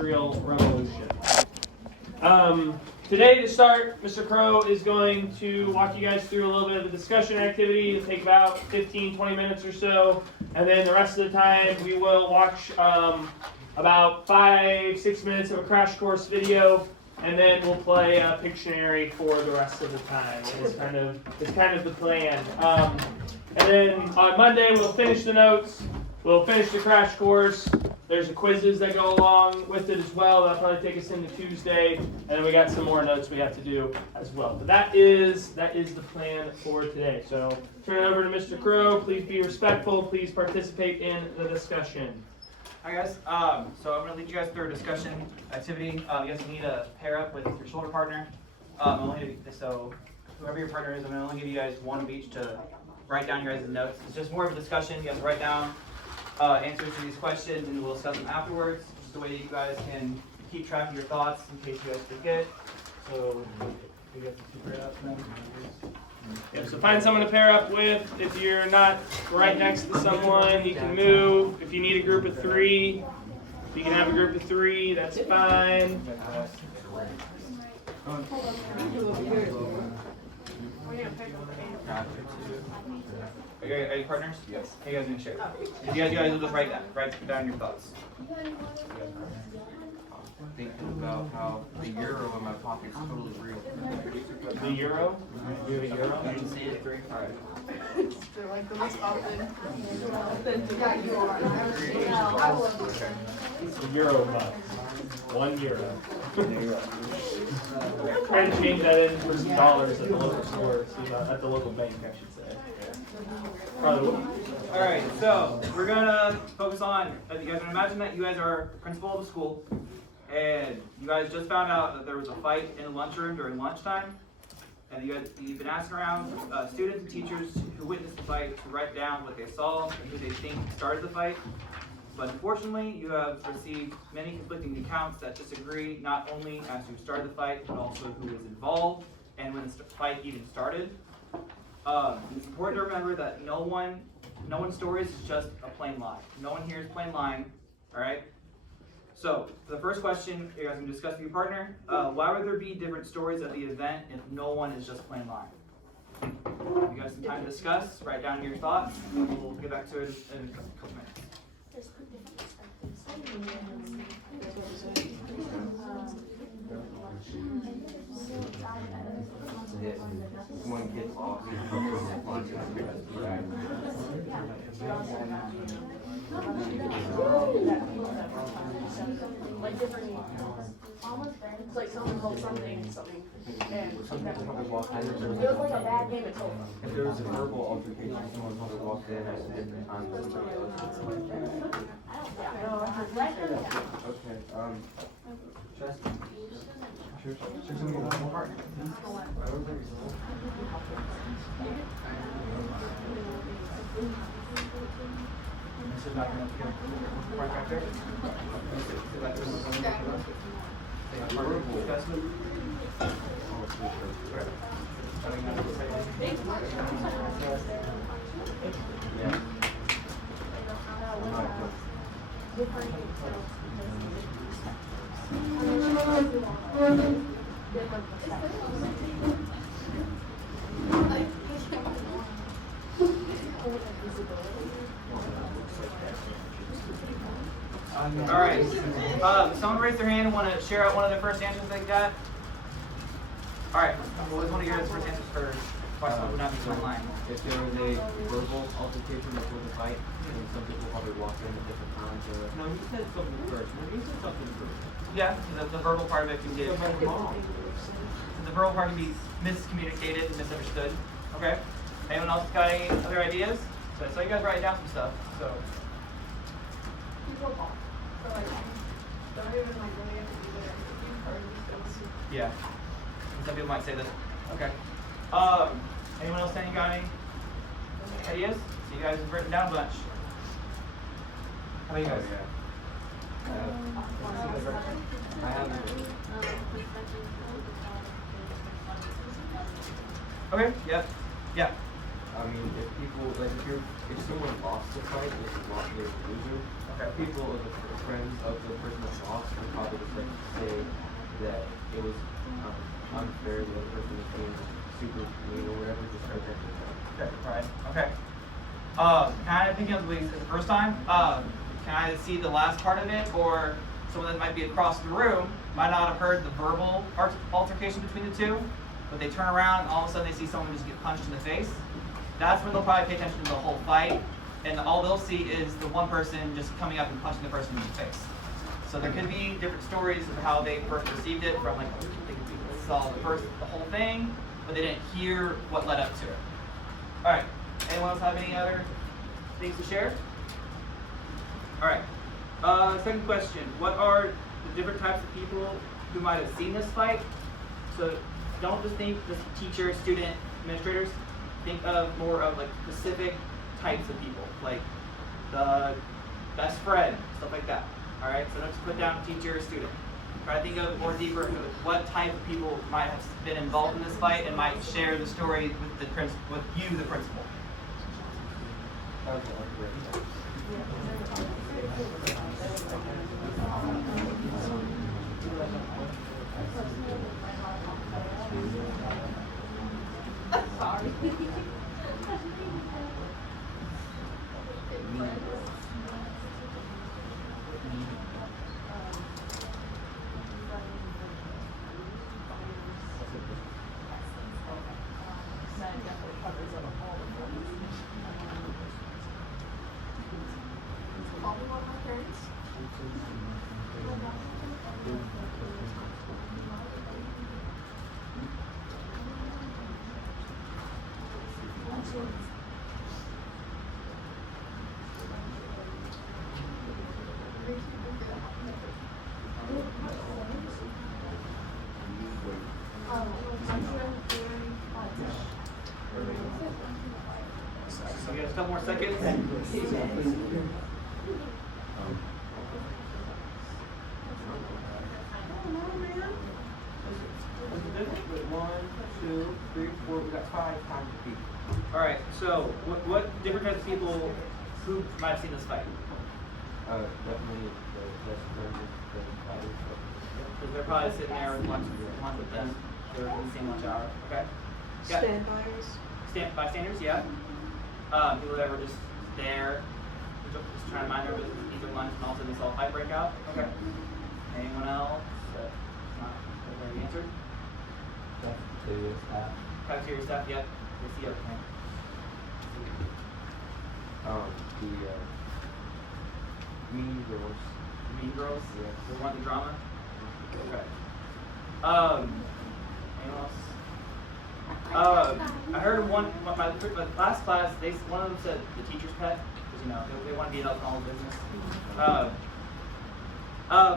Industrial Revolution. Today to start, Mr. Crow is going to walk you guys through a little bit of a discussion activity. It'll take about 15-20 minutes or so, and then the rest of the time we will watch about 5-6 minutes of a crash course video, and then we'll play Pictionary for the rest of the time. It's kind of the plan. And then on Monday we'll finish the notes. We'll finish the crash course. There's the quizzes that go along with it as well. That'll probably take us into Tuesday, and then we got some more notes we have to do as well. But that is the plan for today. So turn it over to Mr. Crow. Please be respectful. Please participate in the discussion. Hi guys. So I'm going to lead you guys through a discussion activity. You guys need to pair up with your shoulder partner. So whoever your partner is, I'm going to only give you guys one of each to write down your guys' notes. It's just more of a discussion. You have to write down answers to these questions, and we'll discuss them afterwards. Just the way that you guys can keep track of your thoughts in case you guys forget. So you guys can figure it out then. Yeah, so find someone to pair up with. If you're not right next to someone, you can move. If you need a group of 3, you can have a group of 3. That's fine. Are you partners? Yes. Hey, you guys gonna share? You guys will just write down your thoughts. Thinking about how the euro in my pocket is totally real. The euro? You have a euro? You didn't see it? All right. They're like the most authentic. Yeah, you are. It's a euro buck. 1 euro. Trying to change that in for some dollars at the local store, at the local bank, I should say. Probably. All right, so we're gonna focus on. You guys can imagine that you guys are principal of the school, and you guys just found out that there was a fight in the lunchroom during lunchtime, and you've been asking around students and teachers who witnessed the fight to write down what they saw and who they think started the fight. But unfortunately, you have received many conflicting accounts that disagree not only as to who started the fight, but also who was involved and when the fight even started. It's important to remember that no one's stories is just a plain lie. No one here is plain lying. All right. So for the first question, you guys can discuss with your partner. Why would there be different stories at the event if no one is just plain lying? You guys some time to discuss. Write down your thoughts, and we'll get back to it in a couple minutes. One gets off. Like different, almost friends. Like someone told something, and Some people probably walked in. it was like a bad game at told them. If there was a verbal altercation, someone probably walked in at a different time than somebody else. Okay. Share something about your partner. Sit back and right back there. Sit back All right. Someone raise their hand and want to share out one of their first answers they got. All right. We always want to hear his first answers first. Question would not be so online. If there was a verbal altercation before the fight, and some people probably walked in at different times. No, he said something first. He said something first. Yeah, the verbal part of it can get. The verbal part can be miscommunicated and misunderstood. Okay. Anyone else got any other ideas? So you guys write down some stuff. So. Yeah. Some people might say this. Okay. Anyone else got any ideas? So you guys have written down a bunch. How about you guys? I have. Okay. Yep. Yeah. I mean, if people, like, if someone lost the fight, there's a loser. Okay. People, the friends of the person that lost would probably that it was unfair. The other person was being super mean or whatever. Just right there. Okay, right. Okay. Kind of thinking of the first time. Can I see the last part of it, or someone that might be across the room might not have heard the verbal altercation between the two, but they turn around and all of a sudden they see someone just get punched in the face. That's when they'll probably pay attention to the whole fight, and all they'll see is the one person just coming up and punching the person in the face. So there could be different stories of how they first received it, from like they saw the whole thing, but they didn't hear what led up to it. All right. Anyone else have any other things to share? All right. Second question: what are the different types of people who might have seen this fight? So don't just think just teachers, student, administrators. Think of more of like specific types of people, like the best friend, stuff like that. All right. So don't just put down teacher or student. Try to think of more deeper what type of people might have been involved in this fight and might share the story with the with you, the principal. Sorry. So we got a couple more seconds. One, two, three, four. We got 5 times to beat. All right. So what different types of people who might have seen this fight? Definitely the best friend of the fighters. Because they're probably sitting there with lunch with them. They're in the same lunch hour. Okay. Yeah. Bystanders, yeah. People that were just there, just trying to mind their business, eat their lunch, and all of a sudden they saw a fight break out. Okay. Anyone else? That's not already answered. Cafeteria staff. Cafeteria staff, yep. They see everything. The Mean Girls. The Mean Girls? Yeah. They want the drama? Okay. Anyone else? I heard of one, my last class, one of them said the teacher's pet, because they want to be up in all the business.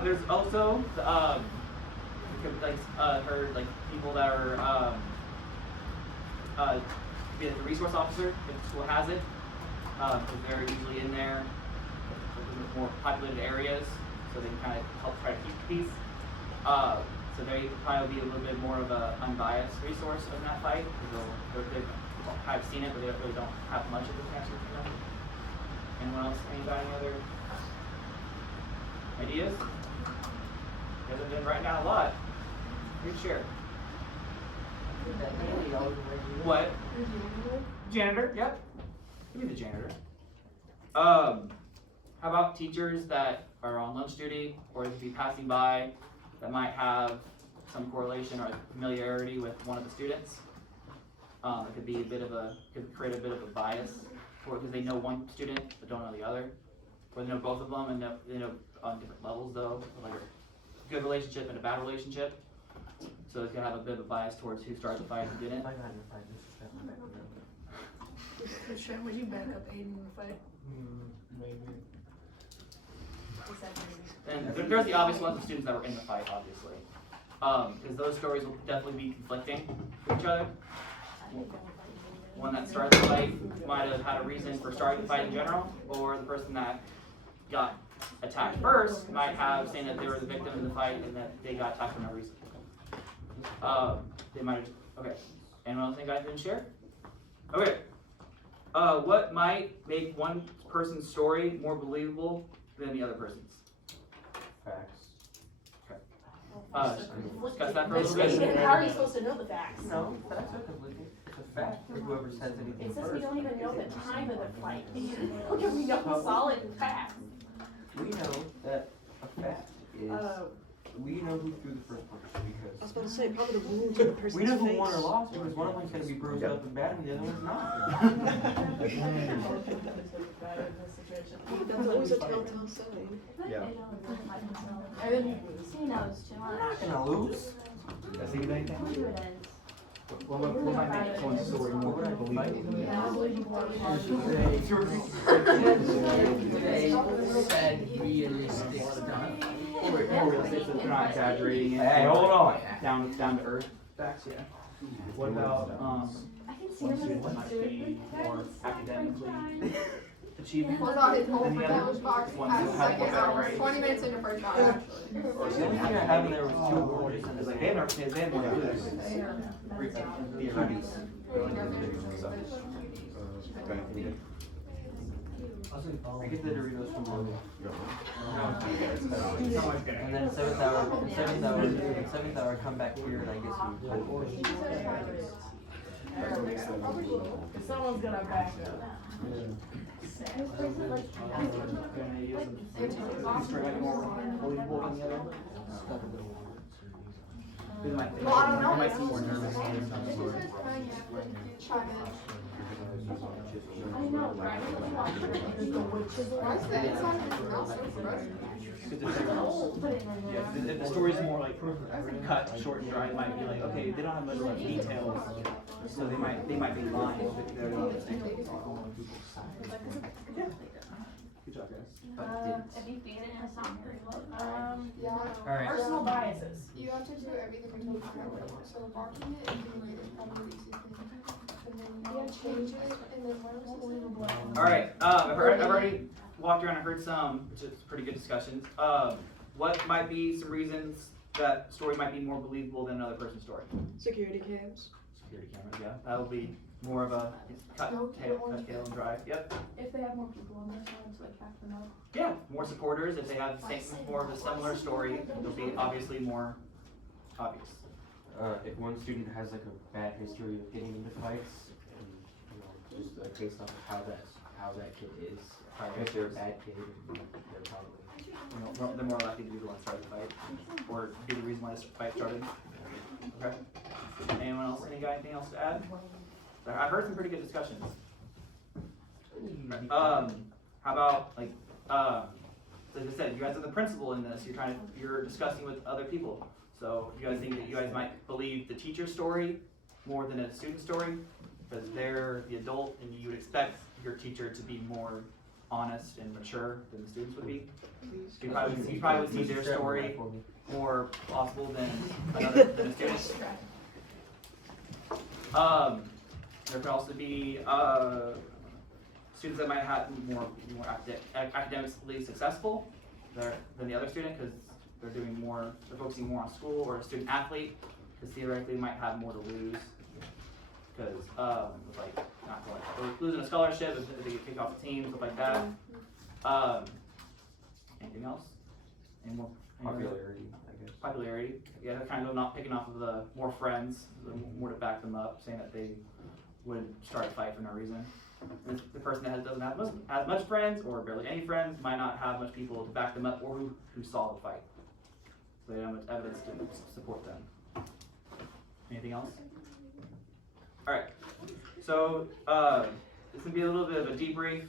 There's also heard like people that are be like a resource officer if the school has it, because they're usually in there, more populated areas, so they can kind of help try to keep the peace. So they probably be a little bit more of an unbiased resource in that fight, because they've kind of seen it, but they really don't have much of the connection to them. Anyone else? Anybody? Any other ideas? You guys have been writing down a lot. Good share. What? Janitor? Yep. Give me the janitor. How about teachers that are on lunch duty or could be passing by that might have some correlation or familiarity with one of the students? It could be could create a bit of a bias, because they know one student but don't know the other, or they know both of them and they know on different levels though, like a good relationship and a bad relationship. So it's gonna have a bit of a bias towards who started the fight and who didn't. Would you back up Aiden in the fight? Maybe. And there's the obvious ones of students that were in the fight, obviously. Because those stories will definitely be conflicting with each other. One that started the fight might have had a reason for starting the fight in general, or the person that got attacked first might have saying that they were the victim in the fight and that they got attacked for no reason. They might have, okay. Anyone else think I didn't share? Okay. What might make one person's story more believable than the other person's? Facts. Okay. discuss that for a little bit? How are you supposed to know the facts? No, facts are conflicting. It's a fact for whoever says anything It says first. we don't even know the time of the flight. How can we know solid facts? We know that a fact is, we know who threw the first punch I was because about to say, probably the wound to the person's we know who face. won or lost because one of them's gonna be bruised up and bad and the other one's not. That's always a telltale sign. Yeah. And then He knows too We're much. not gonna lose. Does he think? Who it is. What might make someone's story more believable? Said realistic stuff. More realistic, so they're not exaggerating it. Hey, hold on. Down to earth facts, yeah. What about, I can see one him student that might be more academically achieving? What about his whole than the other? sandwich box One at still have more second better hour, grades. 20 minutes into first hour, actually. The only thing I have in there was two gorgeous and It's it's like like, they have more to lose. I get the Doritos from Logan. And then seventh hour, I come back here and I get some. someone's gonna back up. They might, Well, I don't know. they might seem more nervous. I know, right? Why is that inside of his mouth so fresh? Yeah, if the story's more like cut, short and dry, it might be like, okay, they don't have much like details, so they might be lying, but they're not. Good job, guys. If you feed it in a song, Yeah. Alright. Personal biases. You have to do everything we told you. So barking it and doing it is probably the easiest thing. And then change it and then learn. Alright, I've already walked around and heard some, which is pretty good discussions. What might be some reasons that story might be more believable than another person's story? Security cams. Security cameras, yeah, that'll be more of a cut tail and drive, yep. If they have more people on their side to like back them up. Yeah, more supporters, if they have the same, more of a similar story, it'll be obviously more obvious. If one student has like a bad history of getting into fights, and just based off of how that kid is, if they're a bad kid, they're probably. They're more likely to be the one starting the fight, or be the reason why this fight started. Okay. Anyone else? Anything else to add? I've heard some pretty good discussions. How about like I said, you guys are the principal in this. You're discussing with other people. So you guys think that you guys might believe the teacher's story more than a student's story, because they're the adult, and you would expect your teacher to be more honest and mature than the students would be. You probably would see their story more plausible than a student's. There could also be students that might have more academically successful than the other student, because they're focusing more on school, or a student athlete, because theoretically might have more to lose, because like not going, or losing a scholarship if they get kicked off the team, stuff like that. Anything else? Any more? Popularity, I guess. Popularity. Yeah, they're kind of not picking off of the more friends, the more to back them up, saying that they would start a fight for no reason. And the person that doesn't have as much friends, or barely any friends, might not have much people to back them up, or who saw the fight. So they don't have much evidence to support them. Anything else? Alright, so this is going to be a little bit of a debrief.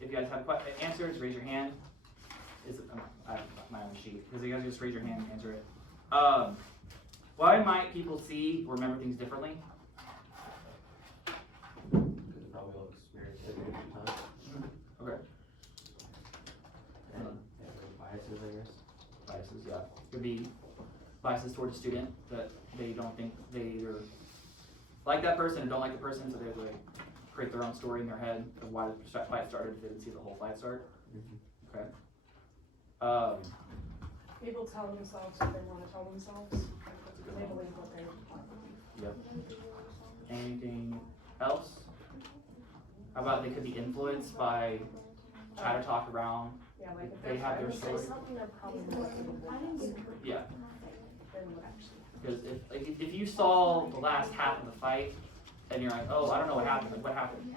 If you guys have answers, raise your hand. I have my own sheet, because you guys just raise your hand and answer it. Why might people see or remember things differently? Because they probably all experienced it at different times. Okay. And biases, I guess. Biases, yeah. Could be biases toward a student that they don't think they either like that person or don't like the person, so they like create their own story in their head of why the fight started if they didn't see the whole fight start. Okay. People tell themselves what they want to tell themselves. They believe what they want. Yep. Anything else? How about they could be influenced by chatter talk around? Yeah, like if They have their say story. something, they're probably not going to believe. Yeah. Because if you saw the last half of the fight and you're like, oh, I don't know what happened, like what happened,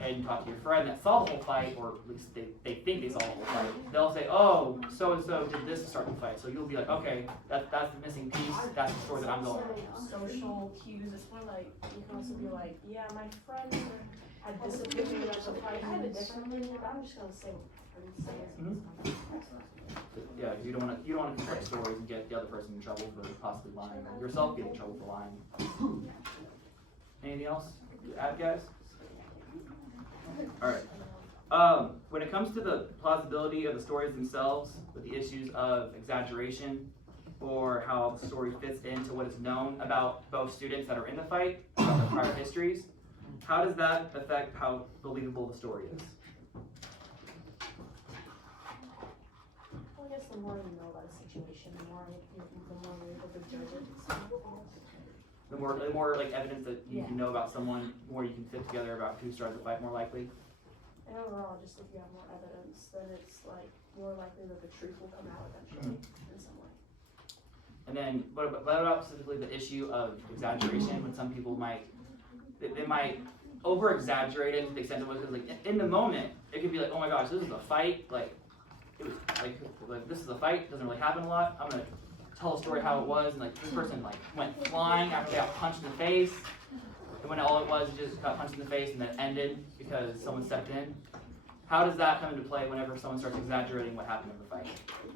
and you talk to your friend that saw the whole fight, or at least they think they saw the whole fight, they'll say, oh, so and so did this to start the fight. So you'll be like, okay, that's the missing piece. That's the story that I'm going with. Social cues, it's more like, you can also be like, yeah, my friend had this opinion about the fight, I have a different opinion, but I'm just gonna say Yeah, you don't want to conflict stories and get the other person in trouble for possibly lying, or yourself get in trouble for lying. Anything else to add, guys? All right. When it comes to the plausibility of the stories themselves, with the issues of exaggeration, or how the story fits into what is known about both students that are in the fight, about their prior histories, how does that affect how believable the story is? Well, I guess the more you know about a situation, the more you're able to judge it. The more like evidence that you Yeah. know about someone, the more you can fit together about who started the fight more likely. And overall, just if you have more evidence, then it's like more likely that the truth will come out eventually in some way. And then what about specifically the issue of exaggeration, when some people they might over exaggerate it to the extent of what, like in the moment it could be like, oh my gosh, this is a fight, like it was like this is a fight, doesn't really happen a lot, I'm gonna tell a story how it was, and like this person like went flying after they got punched in the face, and when all it was just got punched in the face and then it ended because someone stepped in. How does that come into play whenever someone starts exaggerating what happened in the fight?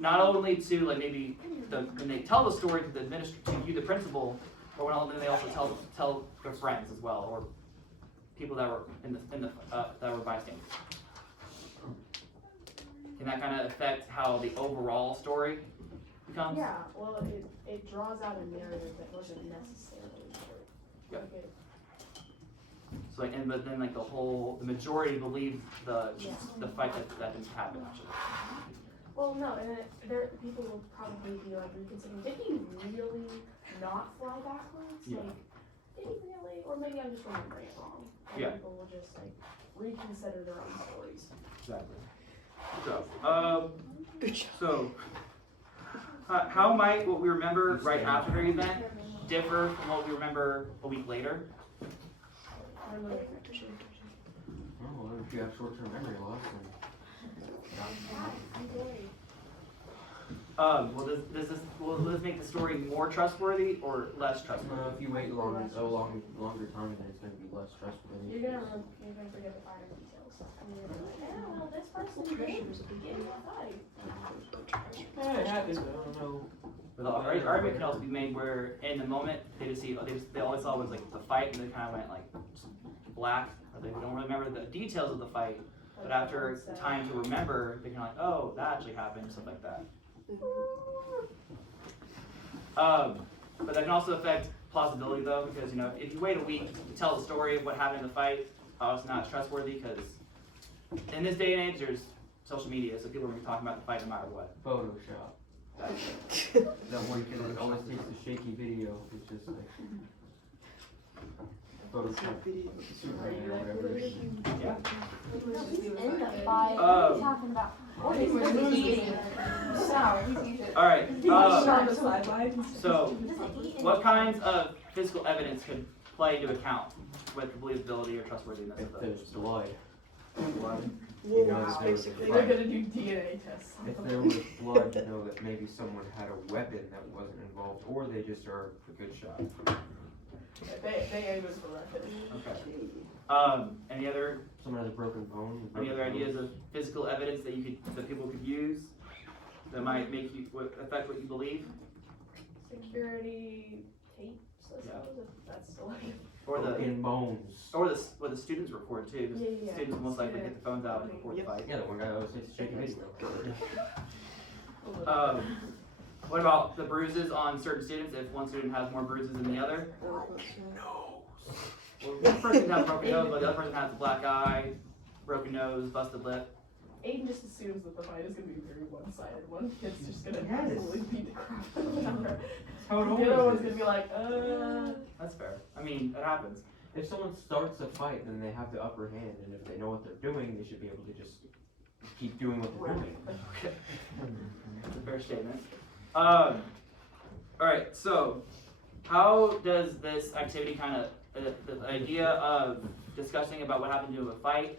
Not only to like maybe when they tell the story to the to you, the principal, but when they also tell their friends as well, or people that were that were bystanders. Can that kind of affect how the overall story becomes? Yeah, well, it draws out a narrative that wasn't necessarily true. Yeah. Like So like, but then like the majority believe the fight that didn't happen actually. well, no, and people will probably be like reconsidering, did he really not fly backwards? Yeah. Like, did he really? Or maybe I'm just remembering it wrong. And Yeah. people will just like reconsider their own stories. Exactly. So, how might what we remember right after the event differ from what we remember a week later? I don't know. Well, if you have short-term memory loss, then Will this make the story more trustworthy or less trustworthy? if you wait a longer time, then it's going to be less trustworthy. You're gonna forget the finer details. And you're gonna be like, yeah, well, this person did begin the fight. Yeah, it happens, but I don't know. But the argument can also be made where in the moment they always saw was like the fight, and they kind of went like black, or they don't really remember the details of the fight. But after time to remember, they can like, oh, that actually happened, stuff like that. But that can also affect plausibility though, because if you wait a week to tell the story of what happened in the fight, it's not trustworthy, because in this day and age there's social media, so people are going to be talking about the fight no matter what. Photoshop. That one kid that always takes the shaky video. It's just like Photoshop Superman or whatever. Yeah. In the fight, what are you talking about? What is this eating? Alright, on the sidelines. so what kinds of physical evidence could play into account with the believability or trustworthiness If of there's those? blood. Wow. You know that there was a They're fight. gonna do DNA tests. If there was blood, you know that maybe someone had a weapon that wasn't involved, or they just are a good shot. They aim it for record. Okay. Any other Someone has a broken bone. ideas of physical evidence that people could use that might make you affect what you believe? Security tapes, I suppose, if that's still like. Or Broken bones. what the students record too, because Yeah. students most likely get the phones out and record the fight. Yeah, the one guy always takes a shaky video. What about the bruises on certain students? If one student has more bruises than the other, well, one person has a broken nose, but the other person has a black eye, broken nose, busted lip. Aiden just assumes that the fight is gonna be very one-sided. One kid's just gonna Yes. absolutely beat the crap out of the other. That's how it The always other one's is. gonna be like, That's fair. I mean, it happens. If someone starts a fight, then they have the upper hand, and if they know what they're doing, they should be able to just keep doing what they're doing. It's a fair statement. Alright, so how does this activity kind of, the idea of discussing about what happened to a fight,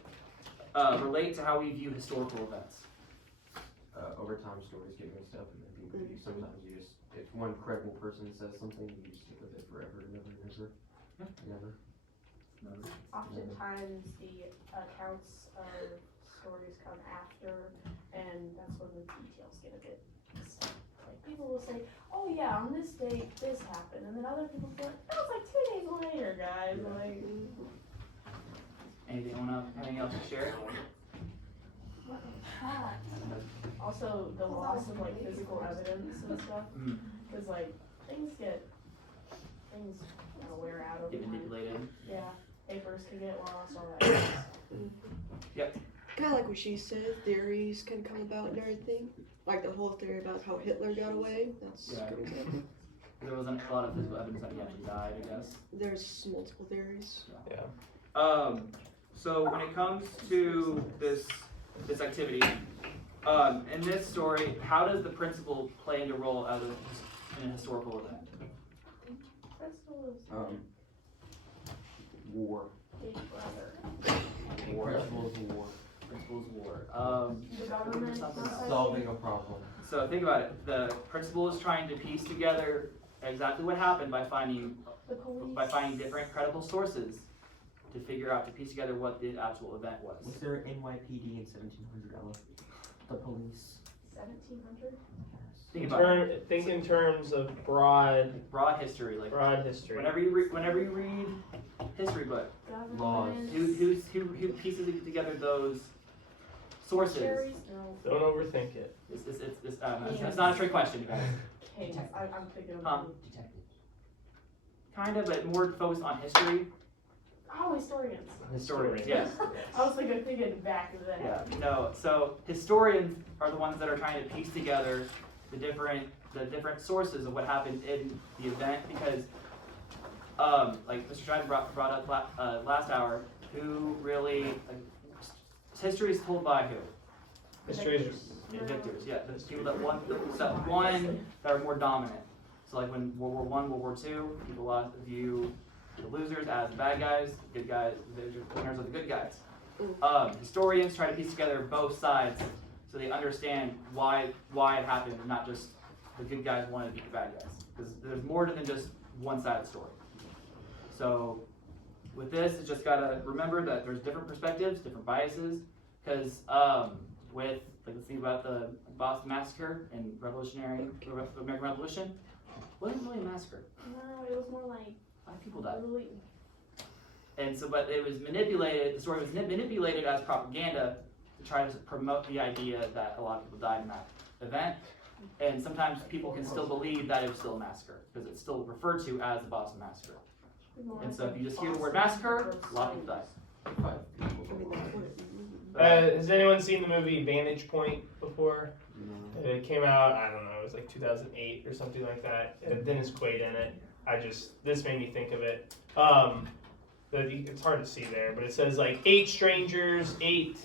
relate to how we view historical events? Over time, stories get mixed up, and then people, sometimes you just, if one credible person says something, you just stick with it forever, never. Oftentimes the accounts of stories come after, and that's when the details get a bit messed up. Like people will say, "Oh yeah, on this date this happened," and then other people will be like, "That was like 2 days later, guys." Like, Anything else to share? what the heck? Also, the loss of like physical evidence and stuff, because like things wear out over Get time. manipulated. Yeah, papers can get lost, all that. Kind of like what she said, theories can come about and everything. Like the whole theory about how Hitler got away. That's a good example. There wasn't a lot of physical evidence that he actually died, I guess. There's multiple theories. So when it comes to this activity, in this story, how does the principal play into role in a historical event? War. Big brother. Principal's war. The government. Solving a problem. So think about it. The principal is trying to piece together exactly what happened by finding The police. different credible sources to piece together what the actual event was. Was there NYPD in 1700 Ella? The police. 1700. Think In terms of broad history, like history. whenever you read history book, Laws. who pieces together those sources? Cherries? No. Don't overthink it. It's not a trick question, guys. Kings. I'm thinking of. Detective. Kind of, but more focused on history. Oh, historians. Historians, yes. I was thinking back to that. Yeah, no. So historians are the ones that are trying to piece together the different sources of what happened in the event, because, like Mr. Schreiber brought up last hour, who really history is told by who? History is The victors, yeah, the people that won that are more dominant. So like when World War I, World War II, people view the losers as the bad guys, the good guys, the winners are the good guys. Historians try to piece together both sides so they understand why it happened, and not just the good guys wanted to beat the bad guys. Because there's more than just one side of the story. So with this, it's just gotta remember that there's different perspectives, different biases. Because with let's think about the Boston Massacre and American Revolution, it wasn't really a massacre. No, it was more like 5 people died. really. And so, but it was manipulated, the story was manipulated as propaganda to try to promote the idea that a lot of people died in that event. And sometimes people can still believe that it was still a massacre, because it's still referred to as the Boston Massacre. And so if you just hear the word massacre, a lot of people die. I mean, that's what it Has anyone seen the movie Vantage Point before? No. It came out, I don't know, it was like 2008 or something like that. It had Dennis Quaid in it. This made me think of it. It's hard to see there, but it says like 8 strangers, 8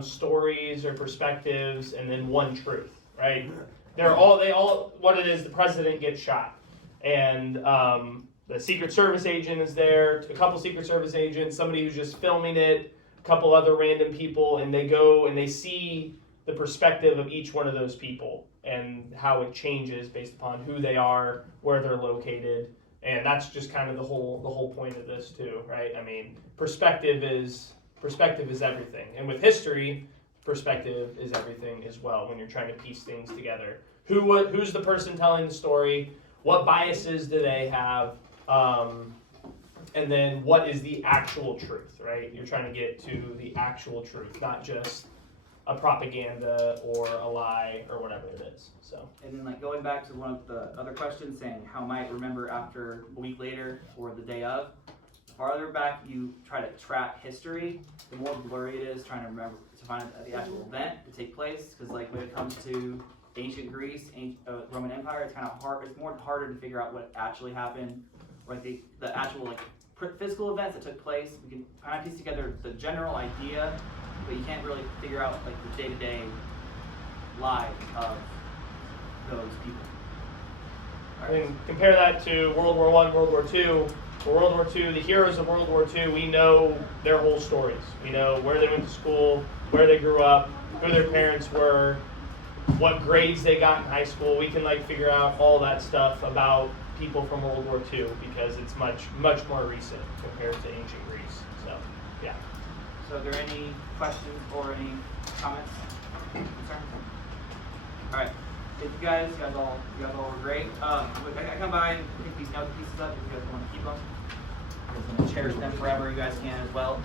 stories or perspectives, and then 1 truth, right? What it is, the president gets shot. And the Secret Service agent is there, a couple Secret Service agents, somebody who's just filming it, a couple other random people, and they go and they see the perspective of each one of those people and how it changes based upon who they are, where they're located. And that's just kind of the whole point of this too, right? I mean, perspective is everything. And with history, perspective is everything as well when you're trying to piece things together. Who's the person telling the story? What biases do they have? And then what is the actual truth, right? You're trying to get to the actual truth, not just a propaganda or a lie or whatever it is. So. And then like going back to one of the other questions saying how might remember after a week later or the day of, the farther back you try to track history, the more blurry it is trying to remember to find the actual event to take place. Because like when it comes to ancient Greece, Roman Empire, it's kind of hard. It's more harder to figure out what actually happened, or like the actual like physical events that took place. We can kind of piece together the general idea, but you can't really figure out like the day-to-day lives of those people. And compare that to World War I, World War II. For World War II, the heroes of World War II, we know their whole stories. We know where they went to school, where they grew up, who their parents were, what grades they got in high school. We can like figure out all that stuff about people from World War II because it's much more recent compared to ancient Greece. So, yeah. So, are there any questions or any comments, concerns? All right. Thank you guys. You guys all were great. I come by and pick these note pieces up if you guys want to keep them. You guys want to cherish them forever. You guys can as well.